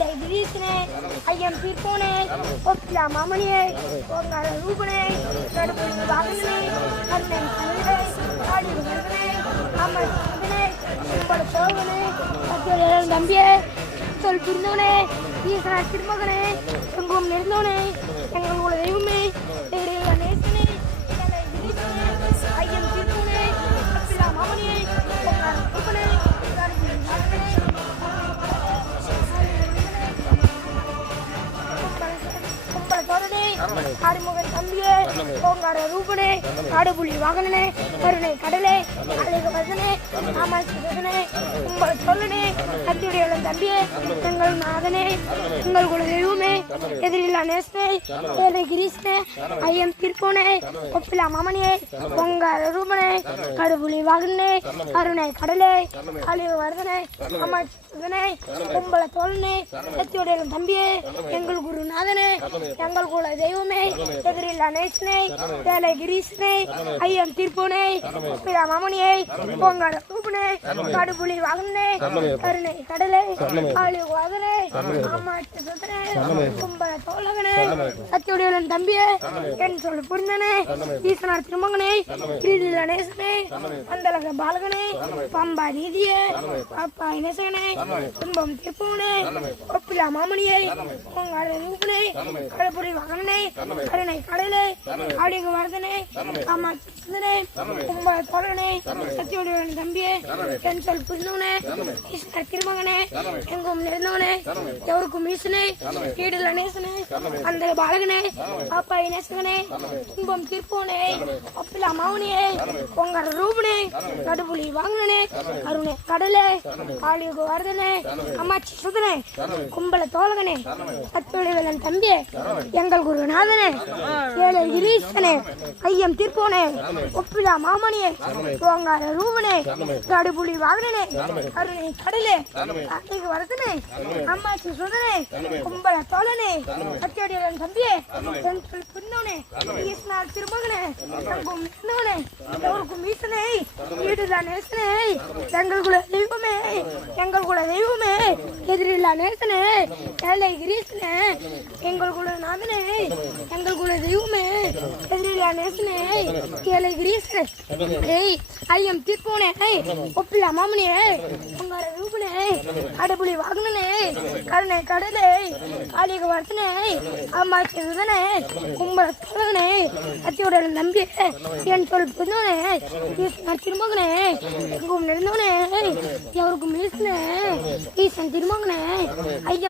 ஏழை கிரீசனே ஐயம் தீர்ப்போனே ஒப்பிலா மாமணியே ஓங்கார ரூபனே நடுப்புள்ளி வாகனனே அன்னை கண்ணே ஆடி வருவனே அமர் மகனே உங்களோட சோகனே அத்தியோட தம்பியே சொல் புரிந்தவனே ஈசனா திருமகனே எங்கும் நெருந்தவனே எங்களோட தெய்வமே நேசனே ஏழை கிரீசனே ஐயம் தீர்ப்போனே ஒப்பிலா மாமணியே ஓங்கார ரூபனே நடுப்புள்ளி வாகனனே ஆறுமுகன் தம்பியே ஓங்கார ரூபனே காடுபுலி வாகனனே கருணை கடலே அழக வசனே ஆமாசனே உங்கள் சொல்லனே அத்தியுடைய தம்பியே எங்கள் நாதனே எங்கள் குல தெய்வமே எதிரில்லா நேசனே ஏழை கிரீசனே ஐயம் தீர்ப்போனே ஒப்பிலா மாமணியே ஓங்கார ரூபனே காடுபுலி வாகனனே கருணை கடலே அழக வசனே ஆமாசனே உங்களை சொல்லனே அத்தியுடைய தம்பியே எங்கள் குருநாதனே எங்கள் குல தெய்வமே எதிரில்லா நேசனே ஏழை கிரீசனே ஐயம் தீர்ப்போனே ஒப்பிலா மாமணியே ஓங்கார ரூபனே காடுபுலி வாகனனே கருணை கடலே ஆளு வாதனே ஆமாட்டு சுதனே கும்பல தோழகனே அத்தியுடைய தம்பியே என் சொல்ல புரிந்தனே ஈசனார் திருமகனே கிரீடில்லா நேசனே அந்தலக பாலகனே பம்பா நீதியே பாப்பா இனசகனே துன்பம் தீர்ப்போனே ஒப்பிலா மாமணியே ஓங்கார ரூபனே காடுபுலி வாகனனே கருணை கடலே ஆடிக வர்தனே ஆமாட்டு சுதனே கும்பல தோழகனே அத்தியுடைய தம்பியே என் சொல் புரிந்தவனே ஈசனார் திருமகனே எங்கும் நிறைந்தவனே எவருக்கும் ஈசனே கீடுல நேசனே அந்த பாலகனே பாப்பா நேசகனே துன்பம் தீர்ப்போனே ஒப்பிலா மாவனியே ஓங்கார ரூபனே கடுபுலி வாங்கனே கருணை கடலே ஆளியுக வர்தனே அம்மாச்சி சுதனே கும்பல தோழகனே அத்துடைய தம்பியே எங்கள் குருநாதனே ஏழை கிரீசனே ஐயம் தீர்ப்போனே ஒப்பிலா மாமணியே ஓங்கார ரூபனே கடுபுலி வாகனனே கருணை கடலே ஆளியுக வர்தனே அம்மாச்சி சுதனே கும்பல தோழனே அத்தியுடைய தம்பியே என் சொல் புரிந்தவனே ஈசனார் திருமகனே எங்கும் இருந்தவனே எவருக்கும் ஈசனே ஈடுதா நேசனே எங்கள் குல தெய்வமே எங்கள் குல தெய்வமே எதிரில்லா நேசனே ஏழை கிரீசனே எங்கள் குல நாதனே எங்கள் குல தெய்வமே எதிரில்லா நேசனே ஏழை கிரீசனே ஐயம் தீர்ப்போனே ஒப்பிலா மாமணியே உங்கார ரூபனே அடபுலி வாகனனே கருணை கடலே ஆளிக வர்த்தனே அம்மாச்சி சுதனே கும்பல தோழகனே அத்தியோட நம்பியே என் சொல் புரிந்தவனே ஈசனார் திருமகனே எங்கும் நிறைந்தவனே எவருக்கும் ஈசனே ஈசன் திருமகனே ஐயா